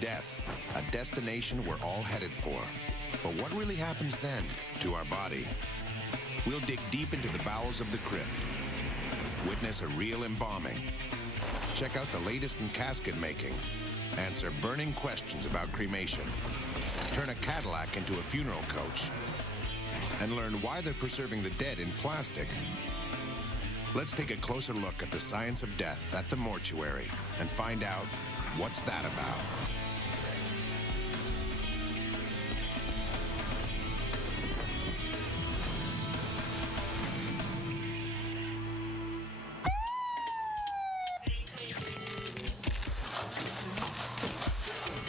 Death, a destination we're all headed for. But what really happens then to our body? We'll dig deep into the bowels of the crypt, witness a real embalming, check out the latest in casket making, answer burning questions about cremation, turn a Cadillac into a funeral coach, and learn why they're preserving the dead in plastic. Let's take a closer look at the science of death at the mortuary and find out what's that about.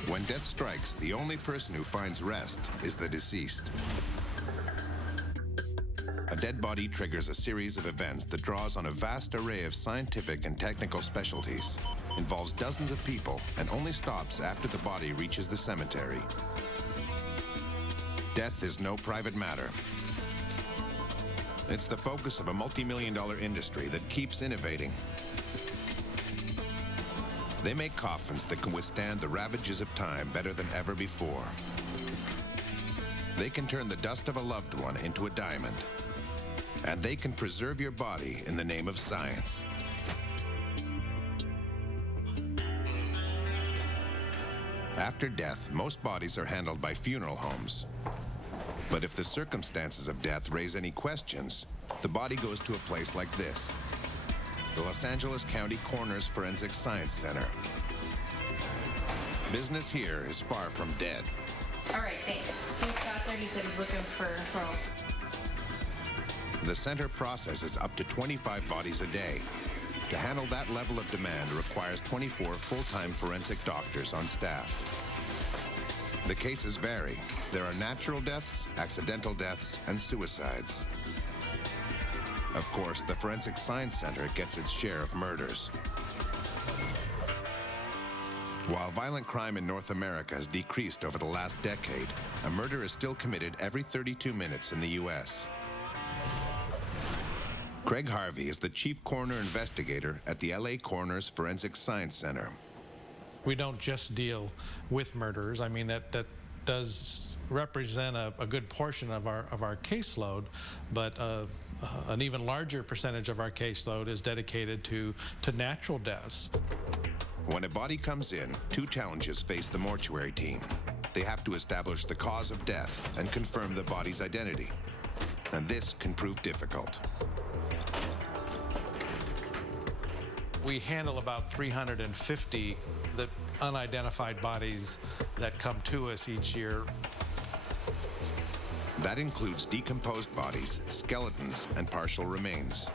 When death strikes, the only person who finds rest is the deceased. A dead body triggers a series of events that draws on a vast array of scientific and technical specialties, involves dozens of people, and only stops after the body reaches the cemetery. Death is no private matter. It's the focus of a multi-million-dollar industry that keeps innovating. They make coffins that can withstand the ravages of time better than ever before. They can turn the dust of a loved one into a diamond. And they can preserve your body in the name of science. After death, most bodies are handled by funeral homes. But if the circumstances of death raise any questions, the body goes to a place like this, the Los Angeles County Coroner's Forensic Science Center. Business here is far from dead. All right, thanks. He just got there. He said he's looking for Pearl. The center processes up to 25 bodies a day. To handle that level of demand requires 24 full-time forensic doctors on staff. The cases vary. There are natural deaths, accidental deaths, and suicides. Of course, the Forensic Science Center gets its share of murders. While violent crime in North America has decreased over the last decade, a murder is still committed every 32 minutes in the U.S. Craig Harvey is the chief coroner investigator at the LA Coroner's Forensic Science Center. We don't just deal with murders. I mean, that does represent a good portion of our caseload, but an even larger percentage of our caseload is dedicated to natural deaths. When a body comes in, two challenges face the mortuary team. They have to establish the cause of death and confirm the body's identity. And this can prove difficult. We handle about 350 the unidentified bodies that come to us each year. That includes decomposed bodies, skeletons, and partial remains.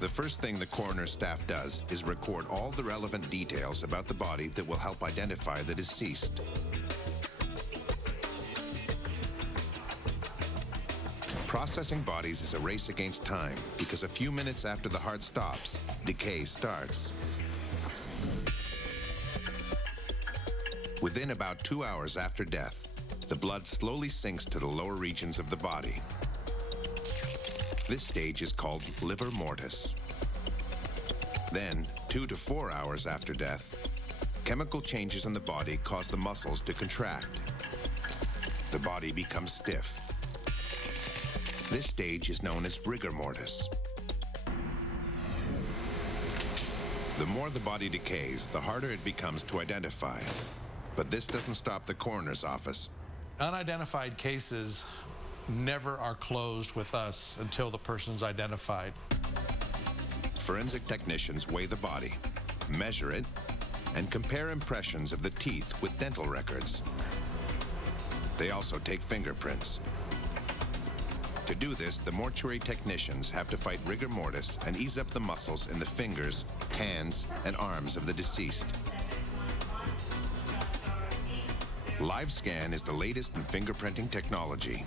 The first thing the coroner's staff does is record all the relevant details about the body that will help identify the deceased. Processing bodies is a race against time because a few minutes after the heart stops, decay starts. Within about 2 hours after death, the blood slowly sinks to the lower regions of the body. This stage is called livor mortis. Then, 2 to 4 hours after death, chemical changes in the body cause the muscles to contract. The body becomes stiff. This stage is known as rigor mortis. The more the body decays, the harder it becomes to identify. But this doesn't stop the coroner's office. Unidentified cases never are closed with us until the person's identified. Forensic technicians weigh the body, measure it, and compare impressions of the teeth with dental records. They also take fingerprints. To do this, the mortuary technicians have to fight rigor mortis and ease up the muscles in the fingers, hands, and arms of the deceased. LiveScan is the latest in fingerprinting technology.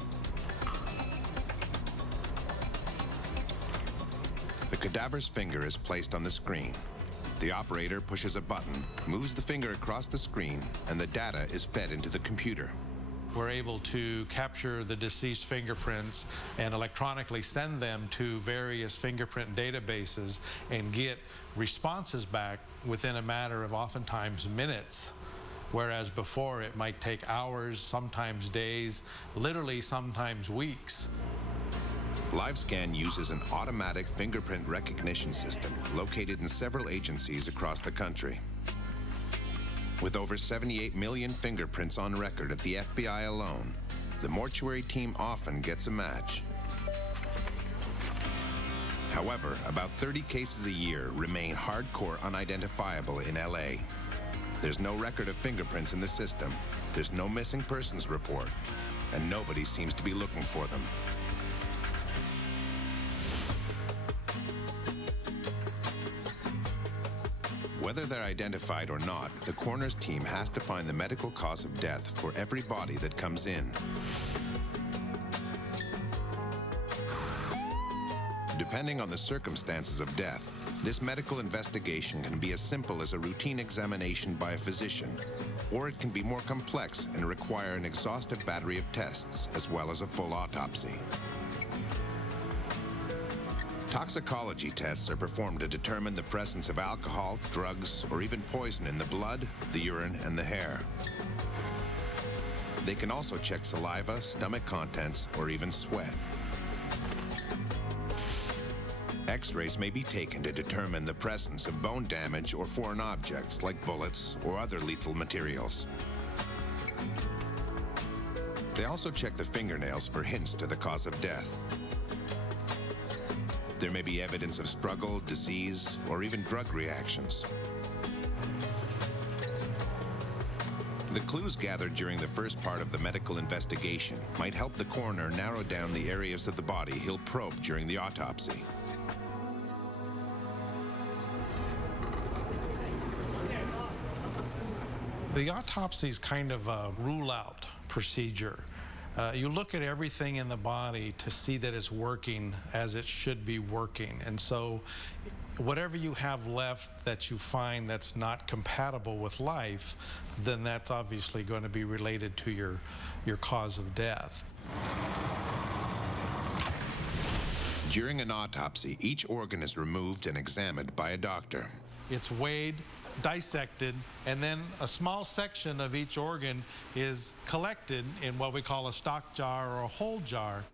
The cadaver's finger is placed on the screen. The operator pushes a button, moves the finger across the screen, and the data is fed into the computer. We're able to capture the deceased fingerprints and electronically send them to various fingerprint databases and get responses back within a matter of oftentimes minutes, whereas before it might take hours, sometimes days, literally sometimes weeks. LiveScan uses an automatic fingerprint recognition system located in several agencies across the country. With over 78 million fingerprints on record at the FBI alone, the mortuary team often gets a match. However, about 30 cases a year remain hardcore unidentifiable in LA. There's no record of fingerprints in the system, there's no missing persons report, and nobody seems to be looking for them. Whether they're identified or not, the coroner's team has to find the medical cause of death for every body that comes in. Depending on the circumstances of death, this medical investigation can be as simple as a routine examination by a physician, or it can be more complex and require an exhaustive battery of tests, as well as a full autopsy. Toxicology tests are performed to determine the presence of alcohol, drugs, or even poison in the blood, the urine, and the hair. They can also check saliva, stomach contents, or even sweat. X-rays may be taken to determine the presence of bone damage or foreign objects like bullets or other lethal materials. They also check the fingernails for hints to the cause of death. There may be evidence of struggle, disease, or even drug reactions. The clues gathered during the first part of the medical investigation might help the coroner narrow down the areas of the body he'll probe during the autopsy. The autopsy is kind of a rule-out procedure. You look at everything in the body to see that it's working as it should be working. And so whatever you have left that you find that's not compatible with life, then that's obviously going to be related to your cause of death. During an autopsy, each organ is removed and examined by a doctor. It's weighed, dissected, and then a small section of each organ is collected in what we call a stock jar or a whole jar.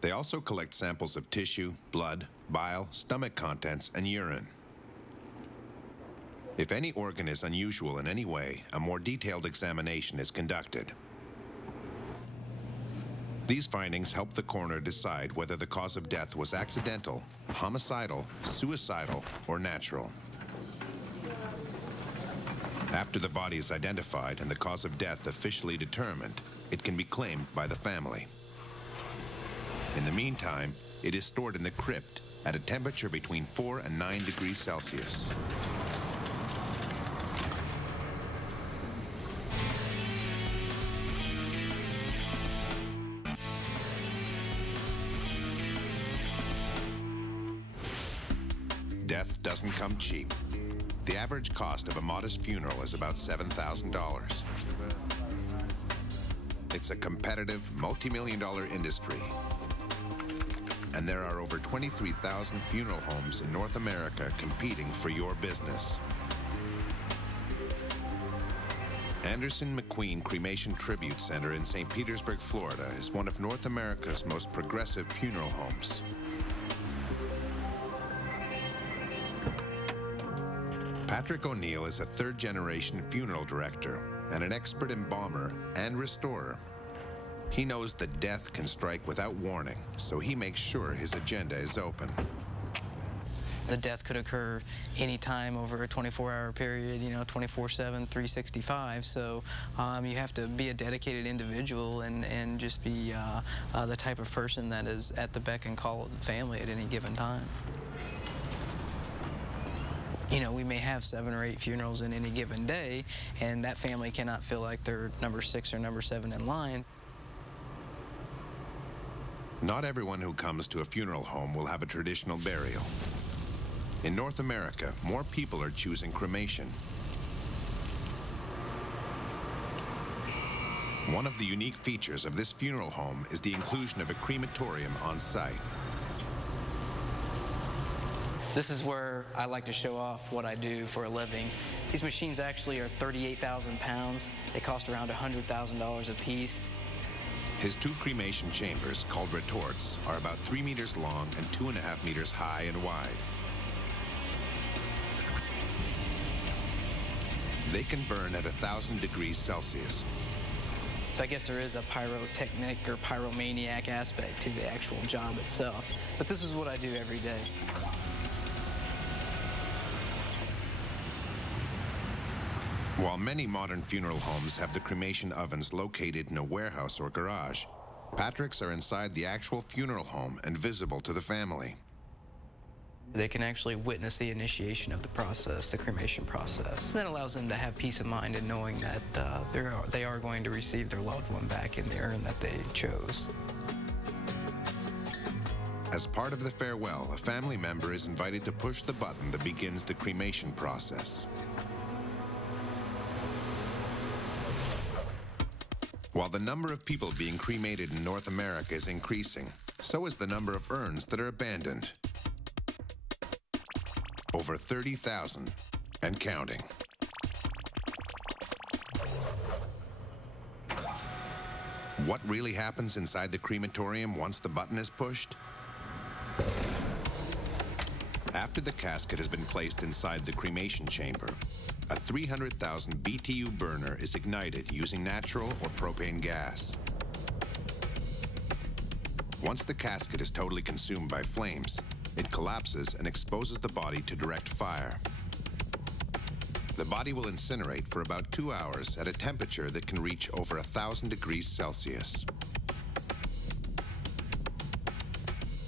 They also collect samples of tissue, blood, bile, stomach contents, and urine. If any organ is unusual in any way, a more detailed examination is conducted. These findings help the coroner decide whether the cause of death was accidental, homicidal, suicidal, or natural. After the body is identified and the cause of death officially determined, it can be claimed by the family. In the meantime, it is stored in the crypt at a temperature between 4 and 9 degrees Celsius. Death doesn't come cheap. The average cost of a modest funeral is about $7,000. It's a competitive, multi-million-dollar industry. And there are over 23,000 funeral homes in North America competing for your business. Anderson McQueen Cremation Tribute Center in St. Petersburg, Florida is one of North America's most progressive funeral homes. Patrick O'Neill is a third-generation funeral director and an expert embalmer and restorer. He knows that death can strike without warning, so he makes sure his agenda is open. The death could occur anytime over a 24-hour period, 24/7, 365. So you have to be a dedicated individual and just be the type of person that is at the beck and call of the family at any given time. We may have 7 or 8 funerals in any given day, and that family cannot feel like they're number 6 or number 7 in line. Not everyone who comes to a funeral home will have a traditional burial. In North America, more people are choosing cremation. One of the unique features of this funeral home is the inclusion of a crematorium on site. This is where I like to show off what I do for a living. These machines actually are 38,000 pounds. They cost around $100,000 a piece. His 2 cremation chambers, called retorts, are about 3 meters long and 2.5 meters high and wide. They can burn at 1,000 degrees Celsius. So I guess there is a pyrotechnic or pyromaniac aspect to the actual job itself. But this is what I do every day. While many modern funeral homes have the cremation ovens located in a warehouse or garage, Patrick's are inside the actual funeral home and visible to the family. They can actually witness the initiation of the process, the cremation process. That allows them to have peace of mind in knowing that they are going to receive their loved one back in the urn that they chose. As part of the farewell, a family member is invited to push the button that begins the cremation process. While the number of people being cremated in North America is increasing, so is the number of urns that are abandoned. Over 30,000 and counting. What really happens inside the crematorium once the button is pushed? After the casket has been placed inside the cremation chamber, a 300,000 BTU burner is ignited using natural or propane gas. Once the casket is totally consumed by flames, it collapses and exposes the body to direct fire. The body will incinerate for about 2 hours at a temperature that can reach over 1,000 degrees Celsius.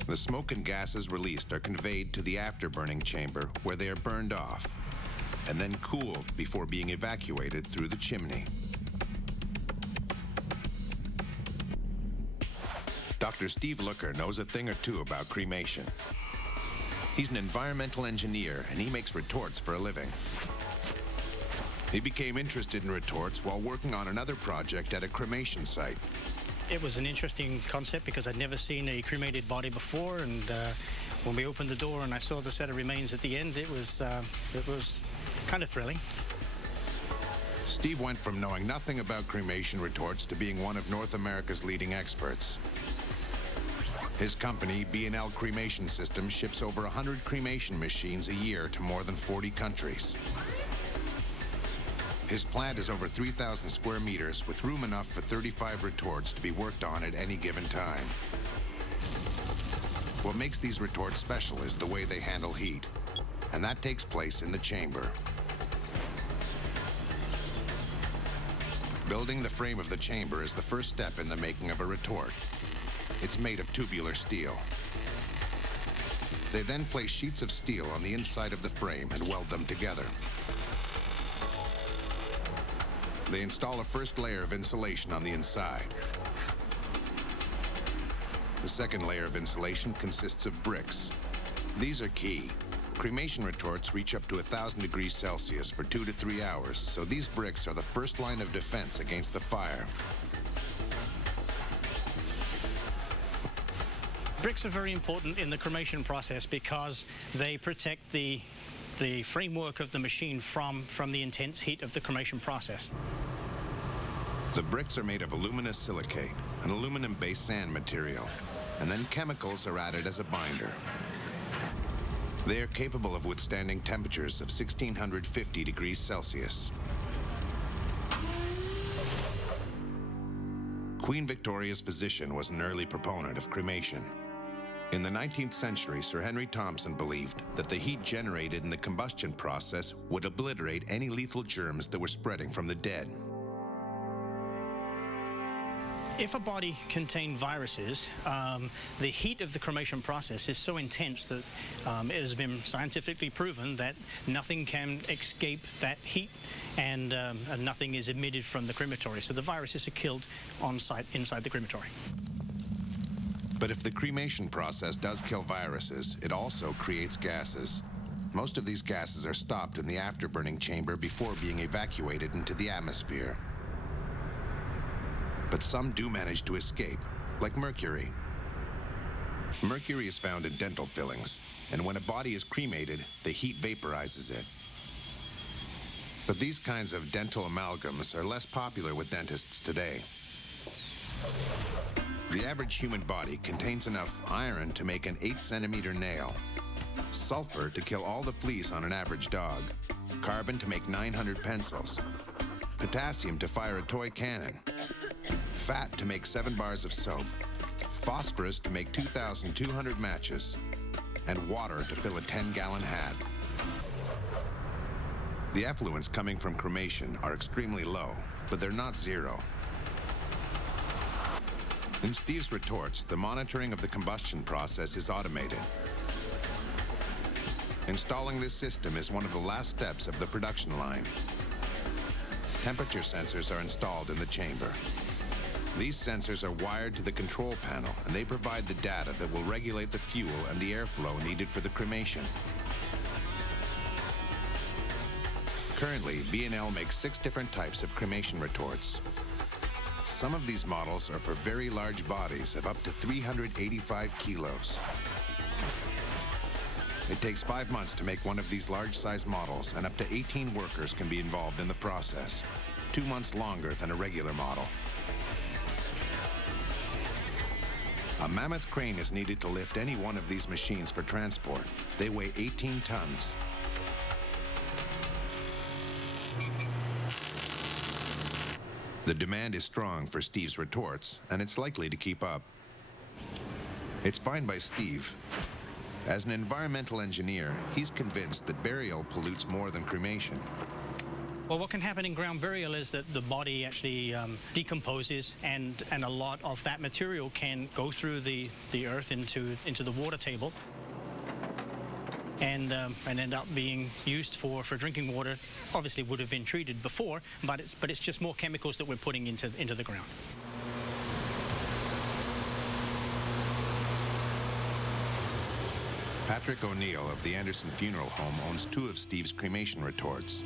The smoke and gases released are conveyed to the afterburning chamber where they are burned off and then cooled before being evacuated through the chimney. Dr. Steve Looker knows a thing or two about cremation. He's an environmental engineer and he makes retorts for a living. He became interested in retorts while working on another project at a cremation site. It was an interesting concept because I'd never seen a cremated body before, and when we opened the door and I saw the set of remains at the end, it was kind of thrilling. Steve went from knowing nothing about cremation retorts to being one of North America's leading experts. His company, B&L Cremation Systems, ships over 100 cremation machines a year to more than 40 countries. His plant is over 3,000 square meters with room enough for 35 retorts to be worked on at any given time. What makes these retorts special is the way they handle heat, and that takes place in the chamber. Building the frame of the chamber is the first step in the making of a retort. It's made of tubular steel. They then place sheets of steel on the inside of the frame and weld them together. They install a first layer of insulation on the inside. The second layer of insulation consists of bricks. These are key. Cremation retorts reach up to 1,000 degrees Celsius for 2 to 3 hours, so these bricks are the first line of defense against the fire. Bricks are very important in the cremation process because they protect the framework of the machine from the intense heat of the cremation process. The bricks are made of aluminous silicate, an aluminum-based sand material, and then chemicals are added as a binder. They are capable of withstanding temperatures of 1,650 degrees Celsius. Queen Victoria's physician was an early proponent of cremation. In the 19th century, Sir Henry Thompson believed that the heat generated in the combustion process would obliterate any lethal germs that were spreading from the dead. If a body contained viruses, the heat of the cremation process is so intense that it has been scientifically proven that nothing can escape that heat and nothing is emitted from the crematory. So the viruses are killed on site inside the crematory. But if the cremation process does kill viruses, it also creates gases. Most of these gases are stopped in the afterburning chamber before being evacuated into the atmosphere. But some do manage to escape, like mercury. Mercury is found in dental fillings, and when a body is cremated, the heat vaporizes it. But these kinds of dental amalgams are less popular with dentists today. The average human body contains enough iron to make an 8-centimeter nail, sulfur to kill all the fleas on an average dog, carbon to make 900 pencils, potassium to fire a toy cannon, fat to make 7 bars of soap, phosphorus to make 2,200 matches, and water to fill a 10-gallon hat. The effluents coming from cremation are extremely low, but they're not zero. In Steve's retorts, the monitoring of the combustion process is automated. Installing this system is one of the last steps of the production line. Temperature sensors are installed in the chamber. These sensors are wired to the control panel, and they provide the data that will regulate the fuel and the airflow needed for the cremation. Currently, B&L makes 6 different types of cremation retorts. Some of these models are for very large bodies of up to 385 kilos. It takes 5 months to make one of these large-size models, and up to 18 workers can be involved in the process, 2 months longer than a regular model. A mammoth crane is needed to lift any one of these machines for transport. They weigh 18 tons. The demand is strong for Steve's retorts, and it's likely to keep up. It's fine by Steve. As an environmental engineer, he's convinced that burial pollutes more than cremation. Well, what can happen in ground burial is that the body actually decomposes, and a lot of that material can go through the earth into the water table and end up being used for drinking water. Obviously would have been treated before, but it's just more chemicals that we're putting into the ground. Patrick O'Neill of the Anderson Funeral Home owns 2 of Steve's cremation retorts.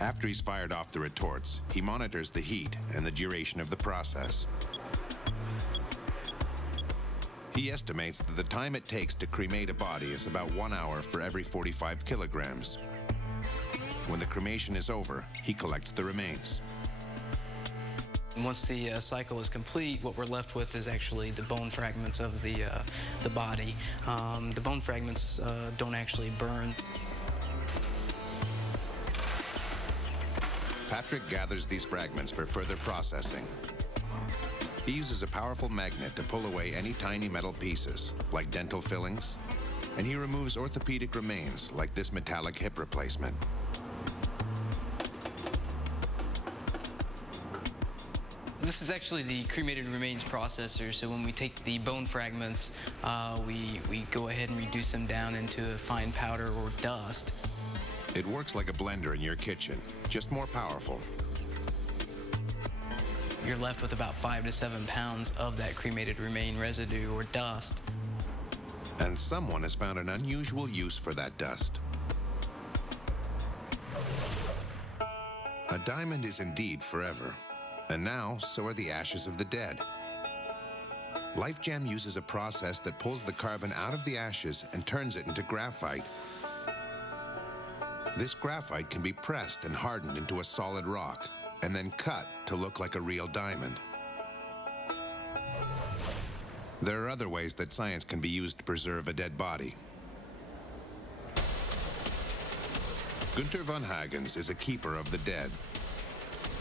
After he's fired off the retorts, he monitors the heat and the duration of the process. He estimates that the time it takes to cremate a body is about 1 hour for every 45 kilograms. When the cremation is over, he collects the remains. Once the cycle is complete, what we're left with is actually the bone fragments of the body. The bone fragments don't actually burn. Patrick gathers these fragments for further processing. He uses a powerful magnet to pull away any tiny metal pieces, like dental fillings, and he removes orthopedic remains, like this metallic hip replacement. This is actually the cremated remains processor, so when we take the bone fragments, we go ahead and reduce them down into a fine powder or dust. It works like a blender in your kitchen, just more powerful. You're left with about 5 to 7 pounds of that cremated remain residue or dust. And someone has found an unusual use for that dust. A diamond is indeed forever, and now so are the ashes of the dead. LifeGem uses a process that pulls the carbon out of the ashes and turns it into graphite. This graphite can be pressed and hardened into a solid rock, and then cut to look like a real diamond. There are other ways that science can be used to preserve a dead body. Gunther von Hagens is a keeper of the dead.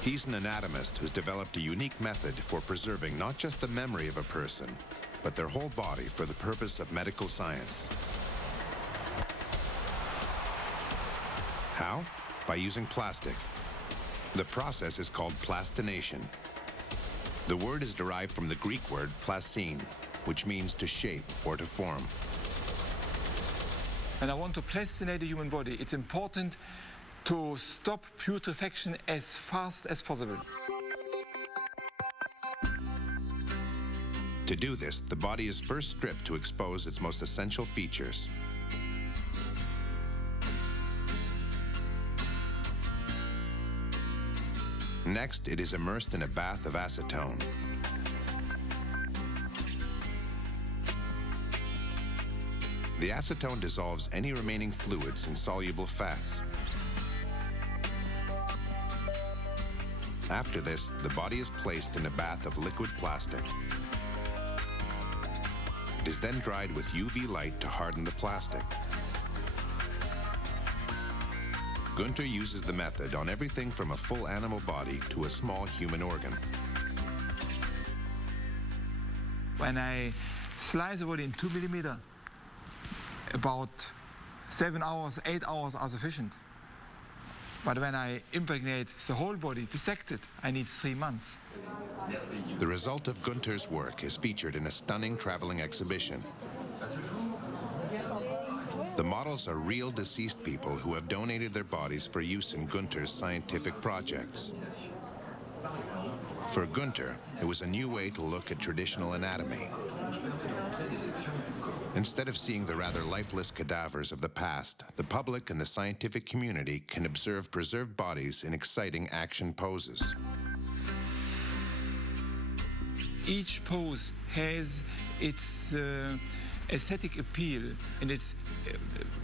He's an anatomist who's developed a unique method for preserving not just the memory of a person, but their whole body for the purpose of medical science. How? By using plastic. The process is called plastination. The word is derived from the Greek word plastine, which means to shape or to form. And I want to plastinate the human body. It's important to stop putrefaction as fast as possible. To do this, the body is first stripped to expose its most essential features. Next, it is immersed in a bath of acetone. The acetone dissolves any remaining fluids and soluble fats. After this, the body is placed in a bath of liquid plastic. It is then dried with UV light to harden the plastic. Günther uses the method on everything from a full animal body to a small human organ. When I slice the body in 2 millimeter, about 7 hours, 8 hours are sufficient. But when I impregnate the whole body, dissect it, I need 3 months. The result of Günther's work is featured in a stunning traveling exhibition. The models are real deceased people who have donated their bodies for use in Günther's scientific projects. For Günther, it was a new way to look at traditional anatomy. Instead of seeing the rather lifeless cadavers of the past, the public and the scientific community can observe preserved bodies in exciting action poses. Each pose has its aesthetic appeal and its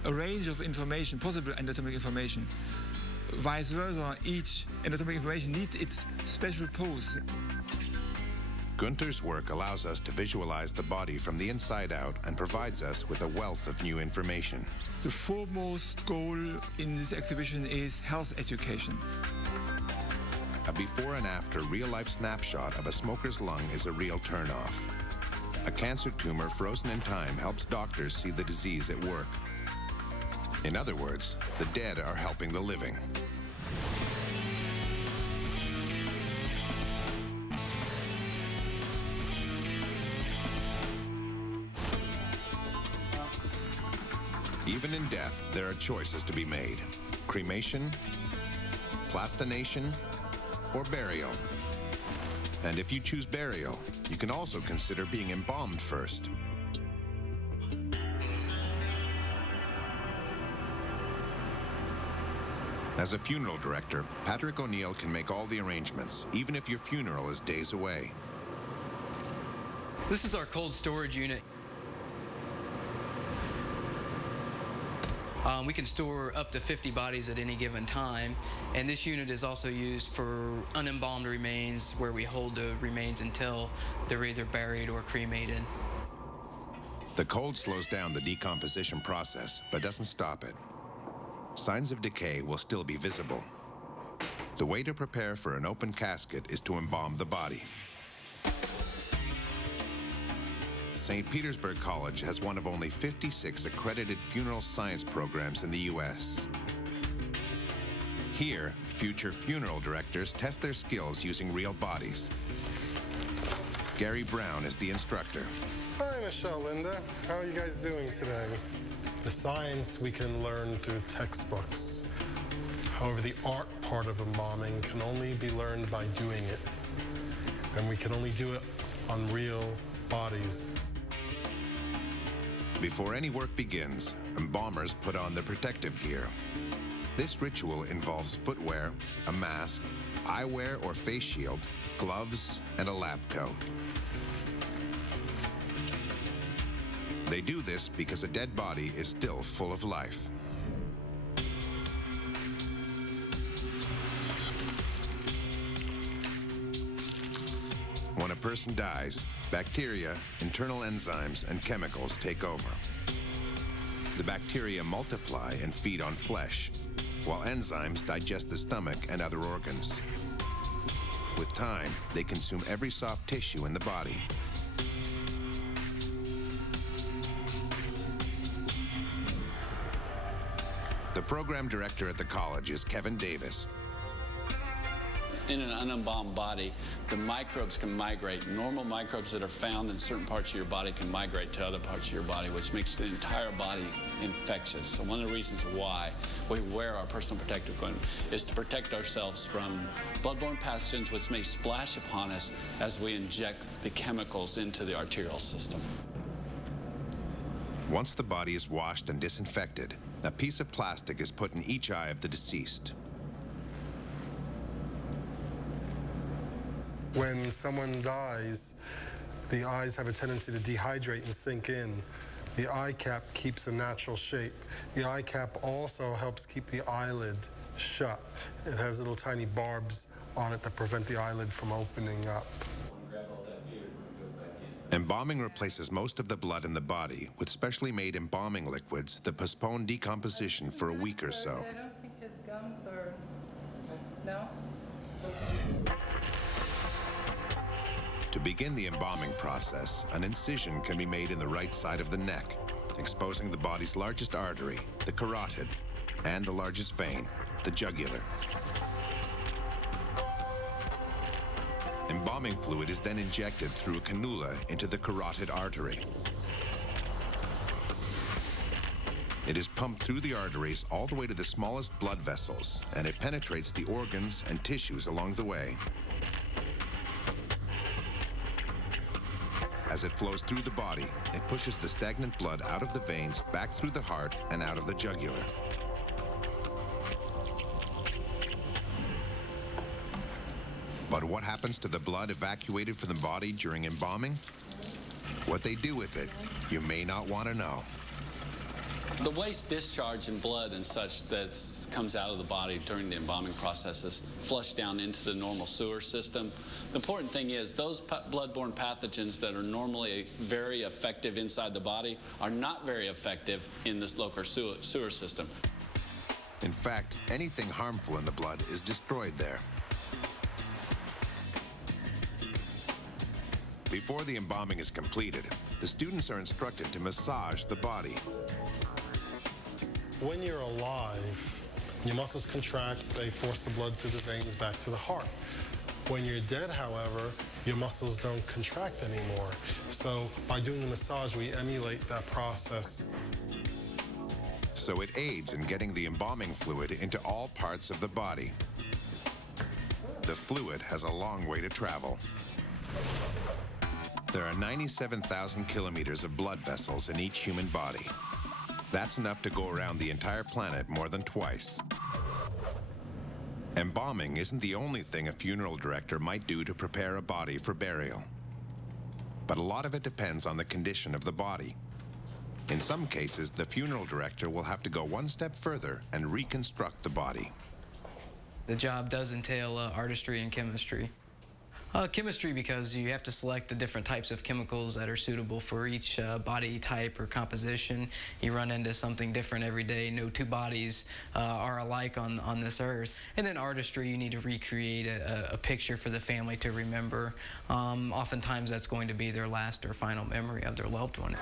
a range of information, possible anatomic information. Vice versa, each anatomic information needs its special pose. Günther's work allows us to visualize the body from the inside out and provides us with a wealth of new information. The foremost goal in this exhibition is health education. A before and after real-life snapshot of a smoker's lung is a real turnoff. A cancer tumor frozen in time helps doctors see the disease at work. In other words, the dead are helping the living. Even in death, there are choices to be made. Cremation, plastination, or burial. And if you choose burial, you can also consider being embalmed first. As a funeral director, Patrick O'Neill can make all the arrangements, even if your funeral is days away. This is our cold storage unit. We can store up to 50 bodies at any given time, and this unit is also used for unembalmed remains, where we hold the remains until they're either buried or cremated. The cold slows down the decomposition process, but doesn't stop it. Signs of decay will still be visible. The way to prepare for an open casket is to embalm the body. St. Petersburg College has one of only 56 accredited funeral science programs in the U.S. Here, future funeral directors test their skills using real bodies. Gary Brown is the instructor. Hi, Michelle, Linda. How are you guys doing today? The science we can learn through textbooks. However, the art part of embalming can only be learned by doing it. And we can only do it on real bodies. Before any work begins, embalmers put on their protective gear. This ritual involves footwear, a mask, eyewear or face shield, gloves, and a lab coat. They do this because a dead body is still full of life. When a person dies, bacteria, internal enzymes, and chemicals take over. The bacteria multiply and feed on flesh, while enzymes digest the stomach and other organs. With time, they consume every soft tissue in the body. The program director at the college is Kevin Davis. In an unembalmed body, the microbes can migrate. Normal microbes that are found in certain parts of your body can migrate to other parts of your body, which makes the entire body infectious. So one of the reasons why we wear our personal protective equipment is to protect ourselves from bloodborne pathogens which may splash upon us as we inject the chemicals into the arterial system. Once the body is washed and disinfected, a piece of plastic is put in each eye of the deceased. When someone dies, the eyes have a tendency to dehydrate and sink in. The eye cap keeps a natural shape. The eye cap also helps keep the eyelid shut. It has little tiny barbs on it that prevent the eyelid from opening up. Embalming replaces most of the blood in the body with specially made embalming liquids that postpone decomposition for a week or so. I don't think his gums are... No? To begin the embalming process, an incision can be made in the right side of the neck, exposing the body's largest artery, the carotid, and the largest vein, the jugular. Embalming fluid is then injected through a cannula into the carotid artery. It is pumped through the arteries all the way to the smallest blood vessels, and it penetrates the organs and tissues along the way. As it flows through the body, it pushes the stagnant blood out of the veins, back through the heart, and out of the jugular. But what happens to the blood evacuated from the body during embalming? What they do with it, you may not want to know. The waste discharge in blood and such that comes out of the body during the embalming process is flushed down into the normal sewer system. The important thing is those bloodborne pathogens that are normally very effective inside the body are not very effective in this local sewer system. In fact, anything harmful in the blood is destroyed there. Before the embalming is completed, the students are instructed to massage the body. When you're alive, your muscles contract, they force the blood through the veins back to the heart. When you're dead, however, your muscles don't contract anymore. So by doing the massage, we emulate that process. So it aids in getting the embalming fluid into all parts of the body. The fluid has a long way to travel. There are 97,000 kilometers of blood vessels in each human body. That's enough to go around the entire planet more than twice. Embalming isn't the only thing a funeral director might do to prepare a body for burial. But a lot of it depends on the condition of the body. In some cases, the funeral director will have to go one step further and reconstruct the body. The job does entail artistry and chemistry. Chemistry, because you have to select the different types of chemicals that are suitable for each body type or composition. You run into something different every day. No two bodies are alike on this earth. And then artistry, you need to recreate a picture for the family to remember. Oftentimes that's going to be their last or final memory of their loved one.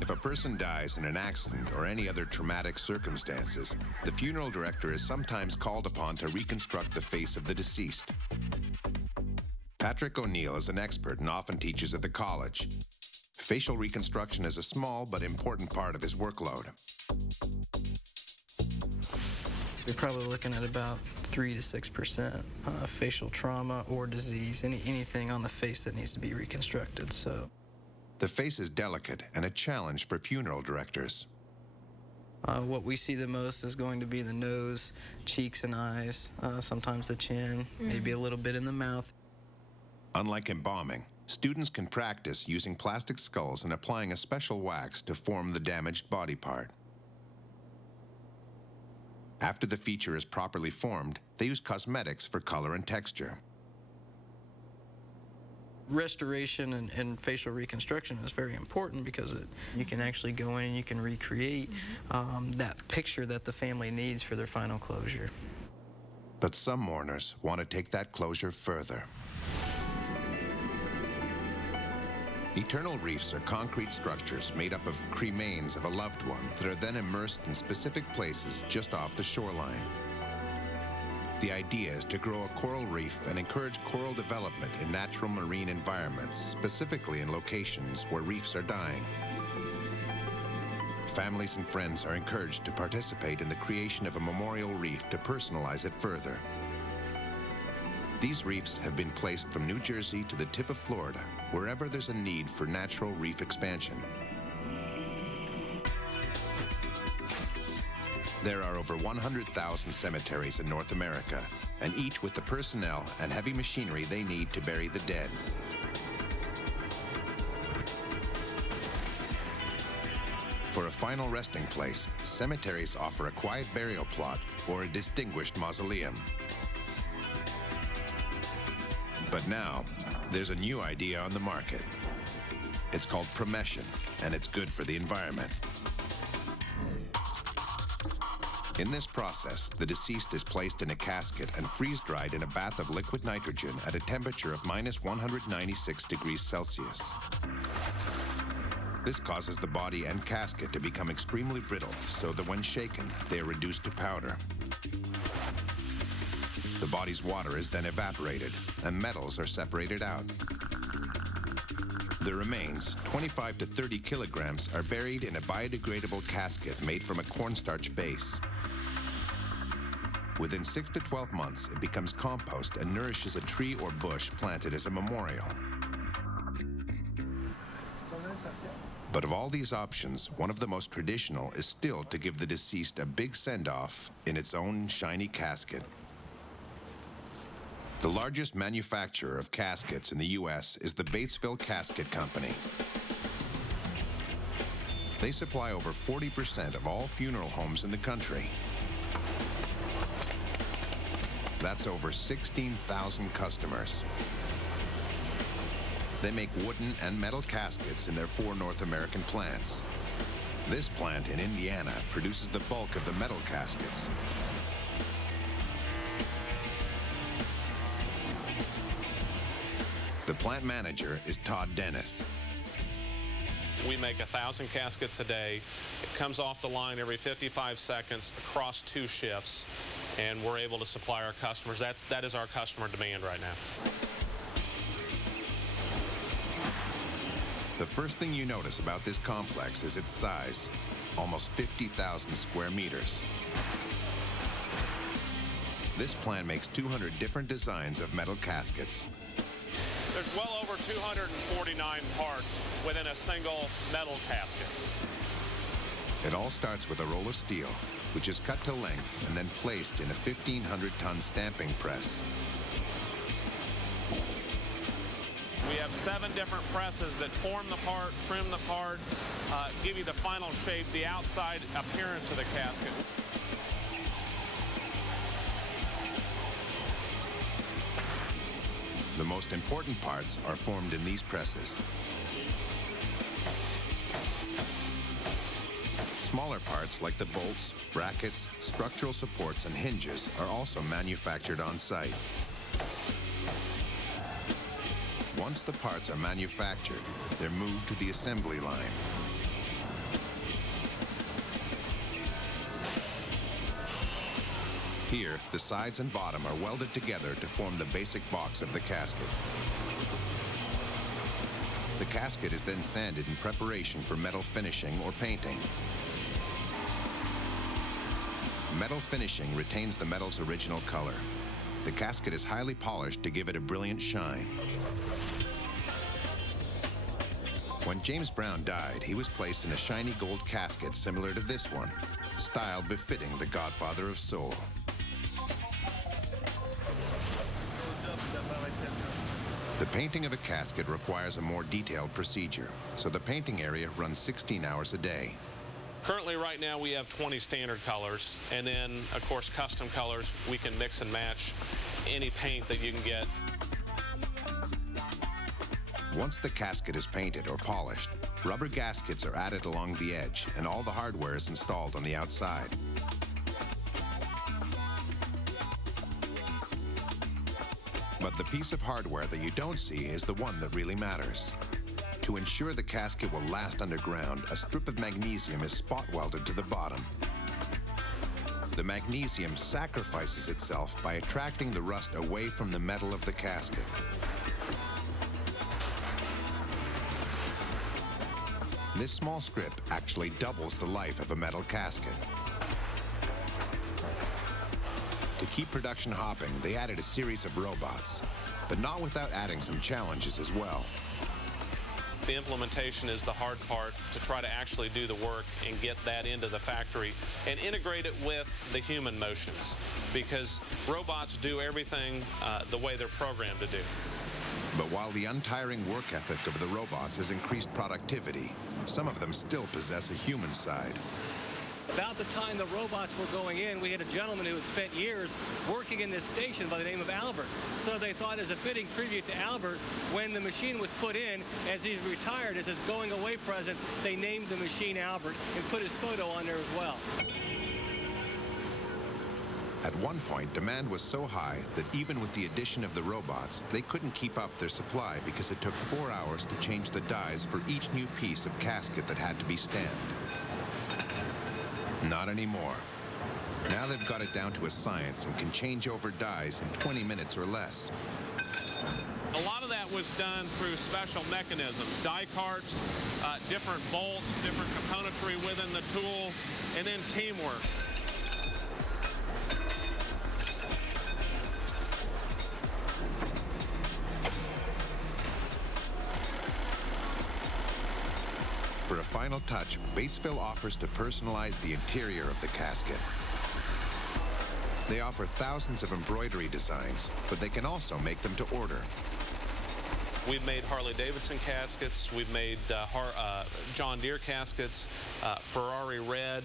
If a person dies in an accident or any other traumatic circumstances, the funeral director is sometimes called upon to reconstruct the face of the deceased. Patrick O'Neill is an expert and often teaches at the college. Facial reconstruction is a small but important part of his workload. You're probably looking at about 3 to 6% facial trauma or disease, anything on the face that needs to be reconstructed. So. The face is delicate and a challenge for funeral directors. What we see the most is going to be the nose, cheeks and eyes, sometimes the chin, maybe a little bit in the mouth. Unlike embalming, students can practice using plastic skulls and applying a special wax to form the damaged body part. After the feature is properly formed, they use cosmetics for color and texture. Restoration and facial reconstruction is very important because you can actually go in and you can recreate that picture that the family needs for their final closure. But some mourners want to take that closure further. Eternal reefs are concrete structures made up of cremains of a loved one that are then immersed in specific places just off the shoreline. The idea is to grow a coral reef and encourage coral development in natural marine environments, specifically in locations where reefs are dying. Families and friends are encouraged to participate in the creation of a memorial reef to personalize it further. These reefs have been placed from New Jersey to the tip of Florida, wherever there's a need for natural reef expansion. There are over 100,000 cemeteries in North America, and each with the personnel and heavy machinery they need to bury the dead. For a final resting place, cemeteries offer a quiet burial plot or a distinguished mausoleum. But now, there's a new idea on the market. It's called cremation, and it's good for the environment. In this process, the deceased is placed in a casket and freeze-dried in a bath of liquid nitrogen at a temperature of -196 degrees Celsius. This causes the body and casket to become extremely brittle, so that when shaken, they are reduced to powder. The body's water is then evaporated, and metals are separated out. The remains, 25 to 30 kilograms, are buried in a biodegradable casket made from a cornstarch base. Within 6 to 12 months, it becomes compost and nourishes a tree or bush planted as a memorial. But of all these options, one of the most traditional is still to give the deceased a big send-off in its own shiny casket. The largest manufacturer of caskets in the U.S. is the Batesville Casket Company. They supply over 40% of all funeral homes in the country. That's over 16,000 customers. They make wooden and metal caskets in their 4 North American plants. This plant in Indiana produces the bulk of the metal caskets. The plant manager is Todd Dennis. We make 1,000 caskets a day. It comes off the line every 55 seconds across 2 shifts, and we're able to supply our customers. That is our customer demand right now. The first thing you notice about this complex is its size, almost 50,000 square meters. This plant makes 200 different designs of metal caskets. There's well over 249 parts within a single metal casket. It all starts with a roll of steel, which is cut to length and then placed in a 1,500-ton stamping press. We have 7 different presses that form the part, trim the part, give you the final shape, the outside appearance of the casket. The most important parts are formed in these presses. Smaller parts like the bolts, brackets, structural supports, and hinges are also manufactured on site. Once the parts are manufactured, they're moved to the assembly line. Here, the sides and bottom are welded together to form the basic box of the casket. The casket is then sanded in preparation for metal finishing or painting. Metal finishing retains the metal's original color. The casket is highly polished to give it a brilliant shine. When James Brown died, he was placed in a shiny gold casket similar to this one, style befitting the godfather of soul. The painting of a casket requires a more detailed procedure, so the painting area runs 16 hours a day. Currently, right now, we have 20 standard colors, and then, of course, custom colors. We can mix and match any paint that you can get. Once the casket is painted or polished, rubber gaskets are added along the edge, and all the hardware is installed on the outside. But the piece of hardware that you don't see is the one that really matters. To ensure the casket will last underground, a strip of magnesium is spot welded to the bottom. The magnesium sacrifices itself by attracting the rust away from the metal of the casket. This small strip actually doubles the life of a metal casket. To keep production hopping, they added a series of robots, but not without adding some challenges as well. The implementation is the hard part, to try to actually do the work and get that into the factory and integrate it with the human motions, because robots do everything the way they're programmed to do. But while the untiring work ethic of the robots has increased productivity, some of them still possess a human side. About the time the robots were going in, we had a gentleman who had spent years working in this station by the name of Albert. So they thought, as a fitting tribute to Albert, when the machine was put in, as he's retired, as his going away present, they named the machine Albert and put his photo on there as well. At one point, demand was so high that even with the addition of the robots, they couldn't keep up their supply because it took 4 hours to change the dies for each new piece of casket that had to be stamped. Not anymore. Now they've got it down to a science and can change over dies in 20 minutes or less. A lot of that was done through special mechanisms, die carts, different bolts, different componentry within the tool, and then teamwork. For a final touch, Batesville offers to personalize the interior of the casket. They offer thousands of embroidery designs, but they can also make them to order. We've made Harley-Davidson caskets, we've made John Deere caskets, Ferrari red,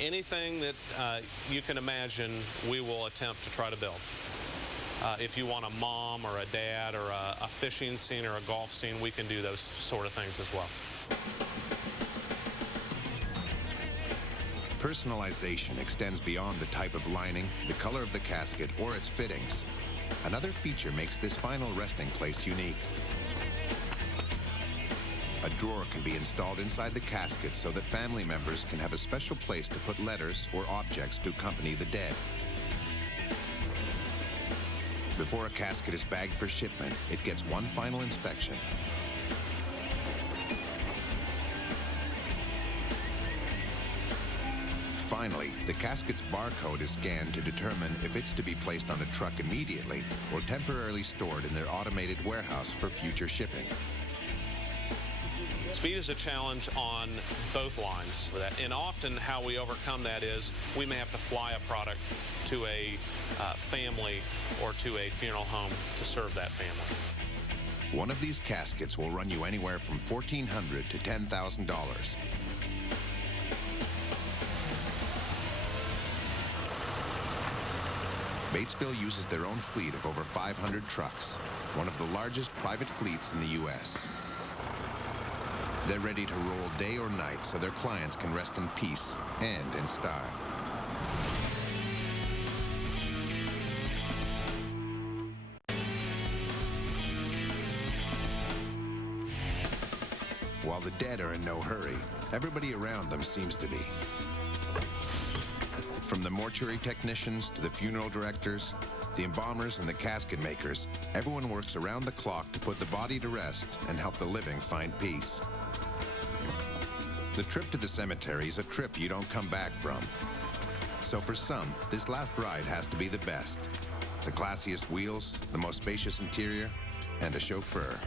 anything that you can imagine, we will attempt to try to build. If you want a mom or a dad or a fishing scene or a golf scene, we can do those sort of things as well. Personalization extends beyond the type of lining, the color of the casket, or its fittings. Another feature makes this final resting place unique. A drawer can be installed inside the casket so that family members can have a special place to put letters or objects to accompany the dead. Before a casket is bagged for shipment, it gets one final inspection. Finally, the casket's barcode is scanned to determine if it's to be placed on a truck immediately or temporarily stored in their automated warehouse for future shipping. Speed is a challenge on both lines. And often how we overcome that is we may have to fly a product to a family or to a funeral home to serve that family. One of these caskets will run you anywhere from $1,400 to $10,000. Batesville uses their own fleet of over 500 trucks, one of the largest private fleets in the U.S. They're ready to roll day or night so their clients can rest in peace and in style. While the dead are in no hurry, everybody around them seems to be. From the mortuary technicians to the funeral directors, the embalmers and the casket makers, everyone works around the clock to put the body to rest and help the living find peace. The trip to the cemetery is a trip you don't come back from. So for some, this last ride has to be the best. The classiest wheels, the most spacious interior, and a chauffeur.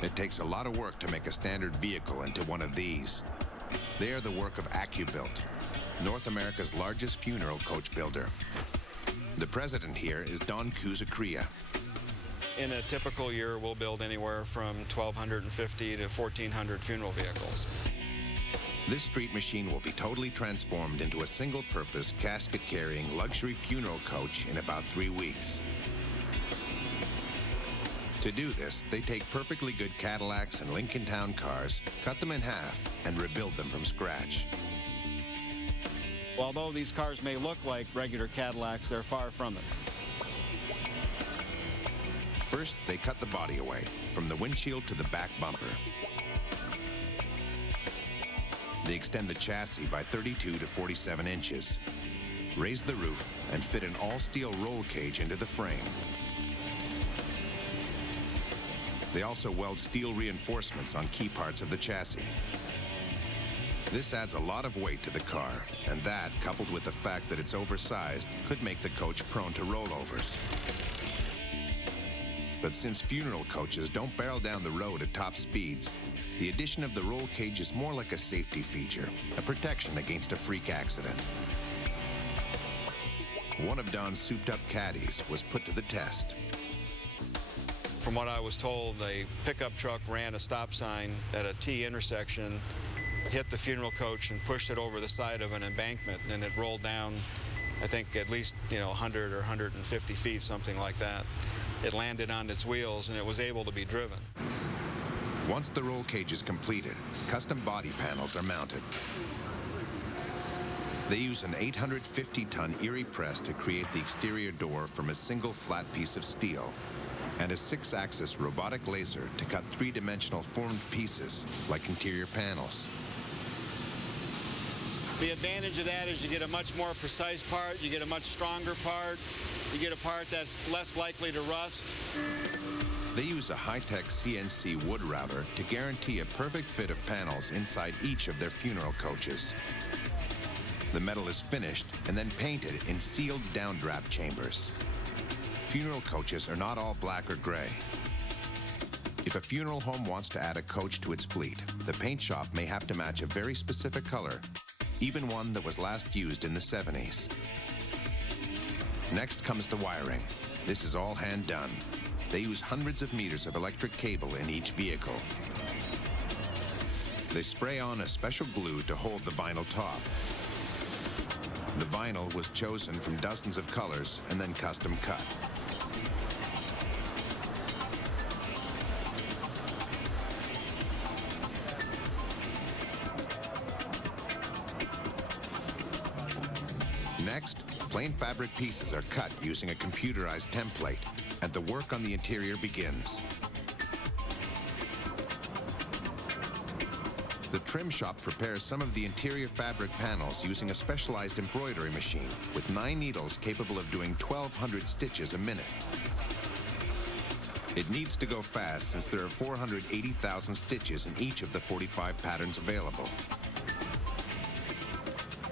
It takes a lot of work to make a standard vehicle into one of these. They are the work of AccuBuilt, North America's largest funeral coach builder. The president here is Don Kuzakria. In a typical year, we'll build anywhere from 1,250 to 1,400 funeral vehicles. This street machine will be totally transformed into a single-purpose, casket-carrying luxury funeral coach in about 3 weeks. To do this, they take perfectly good Cadillacs and Lincoln Town cars, cut them in half, and rebuild them from scratch. Although these cars may look like regular Cadillacs, they're far from it. First, they cut the body away, from the windshield to the back bumper. They extend the chassis by 32 to 47 inches, raise the roof, and fit an all-steel roll cage into the frame. They also weld steel reinforcements on key parts of the chassis. This adds a lot of weight to the car, and that, coupled with the fact that it's oversized, could make the coach prone to rollovers. But since funeral coaches don't barrel down the road at top speeds, the addition of the roll cage is more like a safety feature, a protection against a freak accident. One of Don's souped-up caddies was put to the test. From what I was told, a pickup truck ran a stop sign at a T intersection, hit the funeral coach and pushed it over the side of an embankment, and it rolled down, I think, at least 100 or 150 feet, something like that. It landed on its wheels, and it was able to be driven. Once the roll cage is completed, custom body panels are mounted. They use an 850-ton Erie press to create the exterior door from a single flat piece of steel, and a 6-axis robotic laser to cut 3-dimensional formed pieces like interior panels. The advantage of that is you get a much more precise part, you get a much stronger part, you get a part that's less likely to rust. They use a high-tech CNC wood router to guarantee a perfect fit of panels inside each of their funeral coaches. The metal is finished and then painted in sealed downdraft chambers. Funeral coaches are not all black or gray. If a funeral home wants to add a coach to its fleet, the paint shop may have to match a very specific color, even one that was last used in the 70s. Next comes the wiring. This is all hand done. They use hundreds of meters of electric cable in each vehicle. They spray on a special glue to hold the vinyl top. The vinyl was chosen from dozens of colors and then custom cut. Next, plain fabric pieces are cut using a computerized template, and the work on the interior begins. The trim shop prepares some of the interior fabric panels using a specialized embroidery machine with 9 needles capable of doing 1,200 stitches a minute. It needs to go fast since there are 480,000 stitches in each of the 45 patterns available.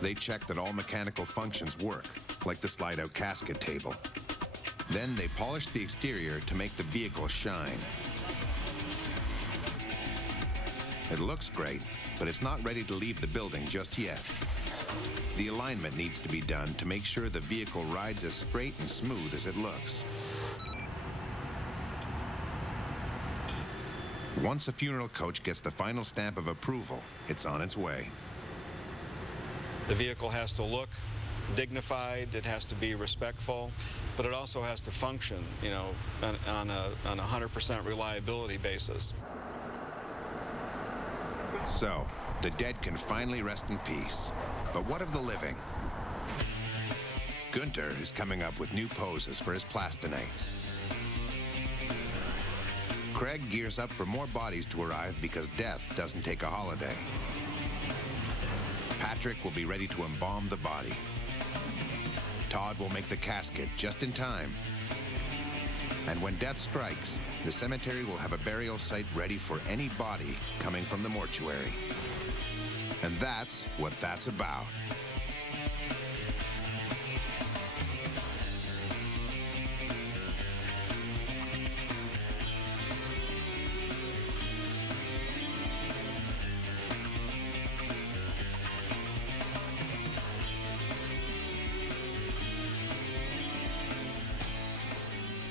They check that all mechanical functions work, like the slide-out casket table. Then they polish the exterior to make the vehicle shine. It looks great, but it's not ready to leave the building just yet. The alignment needs to be done to make sure the vehicle rides as straight and smooth as it looks. Once a funeral coach gets the final stamp of approval, it's on its way. The vehicle has to look dignified, it has to be respectful, but it also has to function, on a 100% reliability basis. So, the dead can finally rest in peace. But what of the living? Gunter is coming up with new poses for his plastinates. Craig gears up for more bodies to arrive because death doesn't take a holiday. Patrick will be ready to embalm the body. Todd will make the casket just in time. And when death strikes, the cemetery will have a burial site ready for any body coming from the mortuary. And that's what that's about.